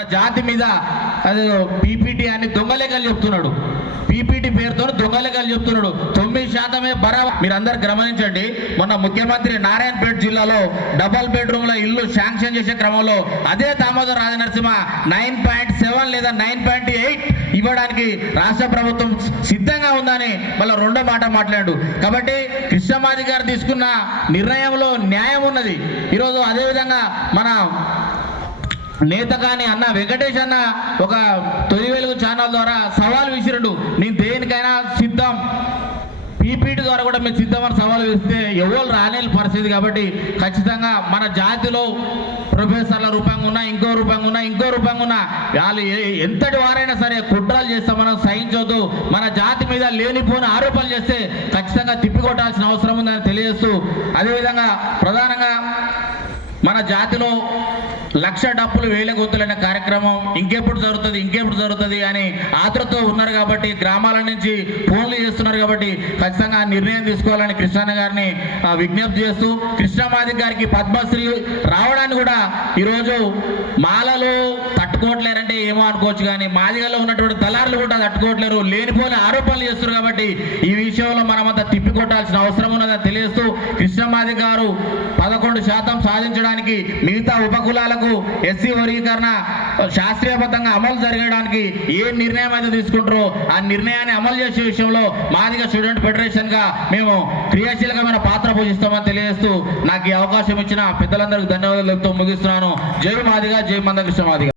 మన జాతి మీద అది పీపీటీ అని దొంగలేఖలు చెప్తున్నాడు. పీపీటీ పేరుతో దొంగలేఖలు చెప్తున్నాడు. తొమ్మిది శాతమే బరాబర్ మీరు అందరు గమనించండి మొన్న ముఖ్యమంత్రి నారాయణపేట జిల్లాలో డబల్ బెడ్రూమ్ల ఇల్లు శాంక్షన్ చేసే క్రమంలో అదే Damodara Rajanarasimha nine point seven లేదా నైన్ పాయింట్ ఎయిట్ ఇవ్వడానికి రాష్ట్ర ప్రభుత్వం సిద్ధంగా ఉందని మళ్ళీ రెండో మాట మాట్లాడు. కాబట్టి కృష్ణమాది గారు తీసుకున్న నిర్ణయంలో న్యాయం ఉన్నది. ఈరోజు అదేవిధంగా మన నేత కానీ అన్న వెంకటేష్ అన్న ఒక తొలి వెలుగు ఛానల్ ద్వారా సవాల్ విసిరుడు. నేను దేనికైనా సిద్ధం. పీపీటీ ద్వారా కూడా మేము సిద్ధమని సవాల్ వేస్తే ఎవరు రాలేని పరిస్థితి కాబట్టి ఖచ్చితంగా మన జాతిలో ప్రొఫెసర్ల రూపంగా ఉన్నా ఇంకో రూపంగా ఉన్నా ఇంకో రూపంగా ఉన్నా వాళ్ళు ఏ- ఎంతటి వారైనా సరే కుట్రలు చేస్తే మనం సహించొద్దు. మన జాతి మీద లేనిపోని ఆరోపణలు చేస్తే ఖచ్చితంగా తిప్పికొట్టాల్సిన అవసరం ఉందని తెలియజేస్తూ అదేవిధంగా మన జాతిలో లక్ష డప్పులు వేల గొంతులైన కార్యక్రమం ఇంకెప్పుడు జరుగుతుంది ఇంకెప్పుడు జరుగుతుంది అని ఆతృతో ఉన్నారు కాబట్టి గ్రామాల నుంచి ఫోన్లు చేస్తున్నారు కాబట్టి ఖచ్చితంగా నిర్ణయం తీసుకోవాలని కృష్ణన్న గారిని ఆ, విజ్ఞప్తి చేస్తూ కృష్ణమాది గారికి పద్మశ్రీ రావడానికి కూడా ఈరోజు మాలలు తట్టుకోవట్లేరంటే ఏమో అనుకోవచ్చు కానీ మాదిగలో ఉన్నటువంటి దళారులు కూడా తట్టుకోవట్లేరు లేనిపోని ఆరోపణలు చేస్తున్నారు కాబట్టి ఈ విషయంలో మనమంతా తిప్పికొట్టాల్సిన అవసరం ఉన్నదని తెలియజేస్తూ పదకొండు శాతం సాధించడానికి మిగతా ఉపకులాలకు ఎస్సీ వర్గీకరణ శాస్త్రీయబద్ధంగా అమలు జరగడానికి ఏ నిర్ణయం అయితే తీసుకుంటారో ఆ నిర్ణయాన్ని అమలు చేసే విషయంలో మాదిగ స్టూడెంట్ ఫెడరేషన్గా మేము క్రియాశీలకమైన పాత్ర పోషిస్తామని తెలియజేస్తూ నాకు ఈ అవకాశం ఇచ్చిన పెద్దలందరికీ ధన్యవాదాలు చెప్తూ ముగిస్తున్నాను. జై మాదిగా జై మందకృష్ణ మాదిగా.